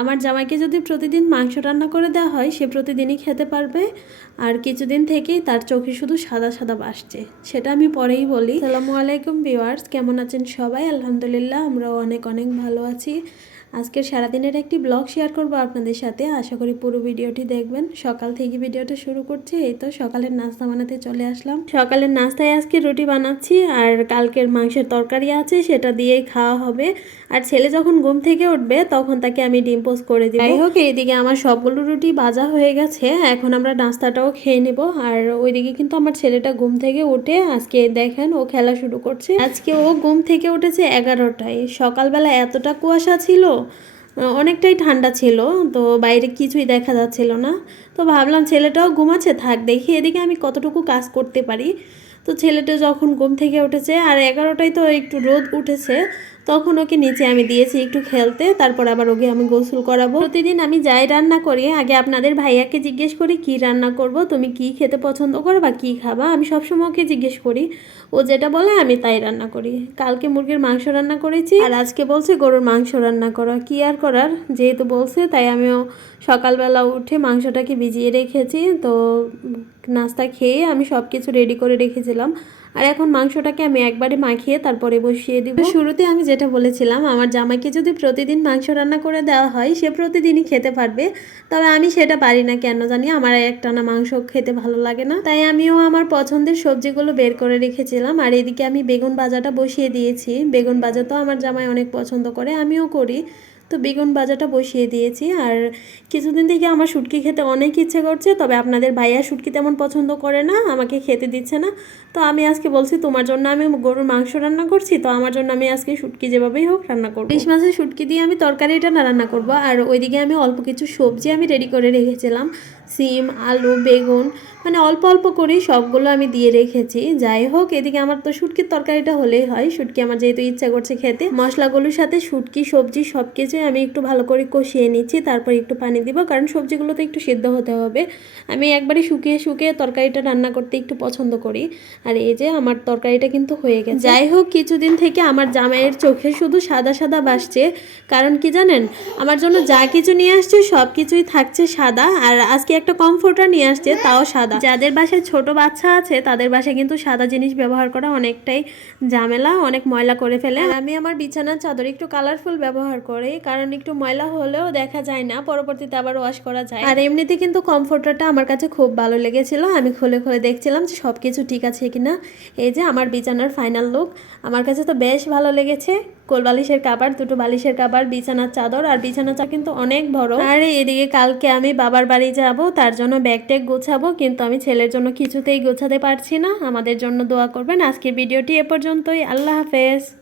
আমার জামাইকে যদি প্রতিদিন মাংস রান্না করে দেওয়া হয় সে প্রতিদিনই খেতে পারবে। আর কিছুদিন থেকেই তার চোখে শুধু সাদা সাদা ভাসছে, সেটা আমি পরেই বলি। আসসালামু আলাইকুম ভিউয়ার্স, কেমন আছেন সবাই? আলহামদুলিল্লাহ, আমরাও অনেক অনেক ভালো আছি। আজকের সারাদিনের একটি ব্লগ শেয়ার করব আপনাদের সাথে, আশা করি পুরো ভিডিওটি দেখবেন। সকাল থেকে ভিডিওটা শুরু করছি। এই তো সকালের নাস্তা বানাতে চলে আসলাম। সকালের নাস্তায় আজকে রুটি বানাচ্ছি, আর কালকের মাংসের তরকারি আছে সেটা দিয়েই খাওয়া হবে। আর ছেলে যখন ঘুম থেকে উঠবে তখন তাকে আমি ডিম পোস্ট করে দিব। যাই হোক, এইদিকে আমার সবগুলো রুটি ভাজা হয়ে গেছে, এখন আমরা নাস্তাটাও খেয়ে নেব। আর ওইদিকে কিন্তু আমার ছেলেটা ঘুম থেকে উঠে আজকে দেখেন ও খেলা শুরু করছে। আজকে ও ঘুম থেকে উঠেছে 11টায়। সকালবেলা এতটা কুয়াশা ছিল, অনেকটাই ঠান্ডা ছিল, তো বাইরে কিছুই দেখা যাচ্ছিল না। তো ভাবলাম ছেলেটাও ঘুমাচ্ছে, থাক দেখি এদিকে আমি কতটুকু কাজ করতে পারি। তো ছেলেটা যখন ঘুম থেকে উঠেছে আর 11টায় তো একটু রোদ উঠেছে, তখন ওকে নিচে আমি দিয়েছি একটু খেলতে, তারপর আবার ওকে আমি গোসল করাবো। প্রতিদিন আমি যাই রান্না করি আগে আপনাদের ভাইয়াকে জিজ্ঞেস করি কি রান্না করব, তুমি কি খেতে পছন্দ করো বা কী খাবা, আমি সবসময় ওকে জিজ্ঞেস করি। ও যেটা বলে আমি তাই রান্না করি। কালকে মুরগির মাংস রান্না করেছি, আর আজকে বলছে গরুর মাংস রান্না করা। কি আর করার, যেহেতু বলছে তাই আমিও সকালবেলা উঠে মাংসটাকে ভিজিয়ে রেখেছি। তো নাস্তা খেয়ে আমি সব কিছু রেডি করে রেখেছিলাম, আর এখন মাংসটাকে আমি একবারে মাখিয়ে তারপরে বসিয়ে দিব। শুরুতে আমি যেটা বলেছিলাম, আমার জামাইকে যদি প্রতিদিন মাংস রান্না করে দেওয়া হয় সে প্রতিদিনই খেতে পারবে, তবে আমি সেটা পারি না কেন জানি, আমার একটানা মাংস খেতে ভালো লাগে না। তাই আমিও আমার পছন্দের সবজিগুলো বের করে রেখেছিলাম, আর এদিকে আমি বেগুন ভাজাটা বসিয়ে দিয়েছি। বেগুন ভাজা তো আমার জামাই অনেক পছন্দ করে, আমিও করি। তো বেগুন ভাজাটা বসিয়ে দিয়েছি। আর কিছুদিন থেকে আমার শুটকি খেতে অনেক ইচ্ছে করছে, তবে আপনাদের ভাইয়া শুটকি তেমন পছন্দ করে না, আমাকে খেতে দিচ্ছে না। তো আমি আজকে বলছি তোমার জন্য আমি গরুর মাংস রান্না করছি, তো আমার জন্য আমি আজকে শুটকি যেভাবেই হোক রান্না করবো। ইলিশ মাছের শুটকি দিয়ে আমি তরকারিটা না রান্না করবো। আর ওইদিকে আমি অল্প কিছু সবজি আমি রেডি করে রেখেছিলাম, সিম, আলু, বেগুন, মানে অল্প অল্প করেই সবগুলো আমি দিয়ে রেখেছি। যাই হোক, এদিকে আমার তো শুটকির তরকারিটা হলেই হয়, শুটকি আমার যেহেতু ইচ্ছা করছে খেতে। মশলাগুলোর সাথে শুটকি, সবজি সব কিছুই আমি একটু ভালো করে কষিয়ে নিচ্ছি, তারপর একটু পানি দিব, কারণ সবজিগুলো তো একটু সিদ্ধ হতে হবে। আমি একবারে শুকিয়ে শুকিয়ে তরকারিটা রান্না করতে একটু পছন্দ করি। আর এই যে আমার তরকারিটা কিন্তু হয়ে গেছে। যাই হোক, কিছুদিন থেকে আমার জামাইয়ের চোখে শুধু সাদা সাদা ভাসছে, কারণ কি জানেন, আমার জন্য যা কিছু নিয়ে আসছে সব কিছুই থাকছে সাদা। আর আজকে একটা কমফোর্টার নিয়ে আসছে, তাও সাদা। যাদের বাসায় ছোট বাচ্চা আছে তাদের বাসায় কিন্তু সাদা জিনিস ব্যবহার করা অনেকটাই ঝামেলা, অনেক ময়লা করে ফেলে। আর আমি আমার বিছানার চাদর একটু কালারফুল ব্যবহার করি, কারণ একটু ময়লা হলেও দেখা যায় না, পরবর্তীতে আবার ওয়াশ করা যায়। আর এমনিতে কিন্তু কমফোর্টারটা আমার কাছে খুব ভালো লেগেছিল, আমি খুলে খুলে দেখছিলাম যে সব কিছু ঠিক আছে কিনা। এই যে আমার বিছানার ফাইনাল লুক, আমার কাছে তো বেশ ভালো লেগেছে। কোল বালিশের কাবার, দুটো বালিশের কাবার, বিছানার চাদর, আর বিছানার চাদর কিন্তু অনেক বড়। আর এদিকে কালকে আমি বাবার বাড়ি যাব, তার জন্য ব্যাগ ট্যাগ গোছাবো, কিন্তু আমি ছেলের জন্য কিছুতেই গোছাতে পারছি না। আমাদের জন্য দোয়া করবেন। আজকের ভিডিওটি এ পর্যন্তই। আল্লাহ হাফেজ।